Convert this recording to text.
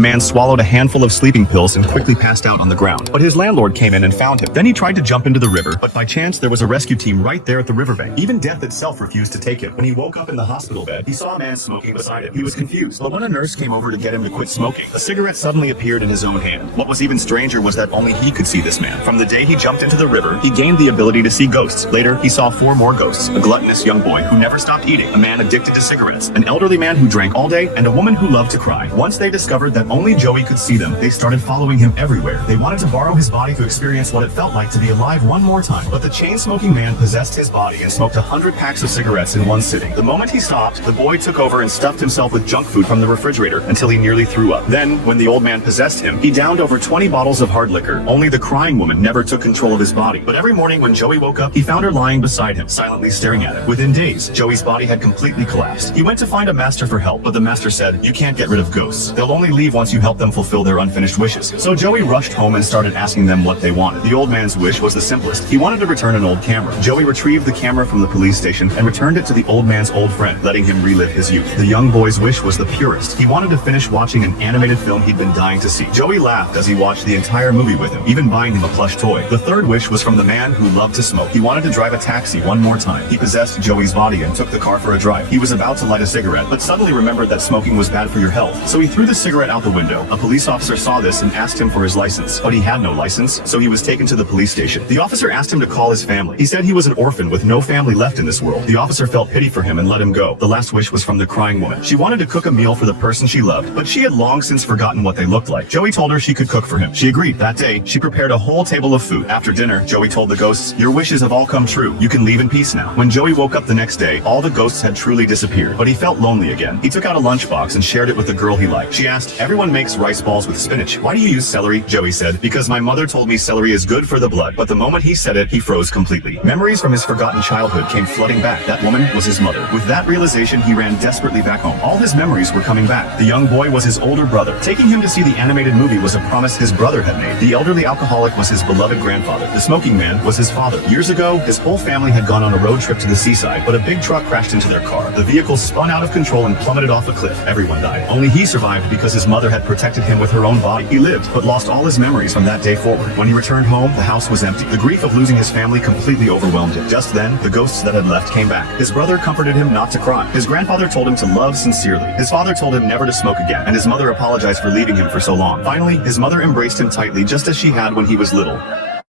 The man swallowed a handful of sleeping pills and quickly passed out on the ground. But his landlord came in and found him. Then he tried to jump into the river, but by chance there was a rescue team right there at the riverbank. Even death itself refused to take him. When he woke up in the hospital bed, he saw a man smoking beside him. He was confused, but when a nurse came over to get him to quit smoking, a cigarette suddenly appeared in his own hand. What was even stranger was that only he could see this man. From the day he jumped into the river, he gained the ability to see ghosts. Later, he saw 4 more ghosts: a gluttonous young boy who never stopped eating, a man addicted to cigarettes, an elderly man who drank all day, and a woman who loved to cry. Once they discovered that only Joey could see them, they started following him everywhere. They wanted to borrow his body to experience what it felt like to be alive one more time. But the chain-smoking man possessed his body and smoked 100 packs of cigarettes in one sitting. The moment he stopped, the boy took over and stuffed himself with junk food from the refrigerator until he nearly threw up. Then, when the old man possessed him, he downed over 20 bottles of hard liquor. Only the crying woman never took control of his body. But every morning when Joey woke up, he found her lying beside him, silently staring at him. Within days, Joey's body had completely collapsed. He went to find a master for help, but the master said, "You can't get rid of ghosts. They'll only leave once you help them fulfill their unfinished wishes." So Joey rushed home and started asking them what they wanted. The old man's wish was the simplest. He wanted to return an old camera. Joey retrieved the camera from the police station and returned it to the old man's old friend, letting him relive his youth. The young boy's wish was the purest. He wanted to finish watching an animated film he'd been dying to see. Joey laughed as he watched the entire movie with him, even buying him a plush toy. The third wish was from the man who loved to smoke. He wanted to drive a taxi one more time. He possessed Joey's body and took the car for a drive. He was about to light a cigarette, but suddenly remembered that smoking was bad for your health. So he threw the cigarette out the window. A police officer saw this and asked him for his license, but he had no license, so he was taken to the police station. The officer asked him to call his family. He said he was an orphan with no family left in this world. The officer felt pity for him and let him go. The last wish was from the crying woman. She wanted to cook a meal for the person she loved, but she had long since forgotten what they looked like. Joey told her she could cook for him. She agreed. That day, she prepared a whole table of food. After dinner, Joey told the ghosts, "Your wishes have all come true. You can leave in peace now." When Joey woke up the next day, all the ghosts had truly disappeared, but he felt lonely again. He took out a lunchbox and shared it with the girl he liked. She asked, "Everyone makes rice balls with spinach. Why do you use celery?" Joey said, "Because my mother told me celery is good for the blood." But the moment he said it, he froze completely. Memories from his forgotten childhood came flooding back. That woman was his mother. With that realization, he ran desperately back home. All his memories were coming back. The young boy was his older brother. Taking him to see the animated movie was a promise his brother had made. The elderly alcoholic was his beloved grandfather. The smoking man was his father. Years ago, his whole family had gone on a road trip to the seaside, but a big truck crashed into their car. The vehicle spun out of control and plummeted off a cliff. Everyone died. Only he survived because his mother had protected him with her own body. He lived, but lost all his memories from that day forward. When he returned home, the house was empty. The grief of losing his family completely overwhelmed him. Just then, the ghosts that had left came back. His brother comforted him not to cry. His grandfather told him to love sincerely. His father told him never to smoke again, and his mother apologized for leaving him for so long. Finally, his mother embraced him tightly just as she had when he was little.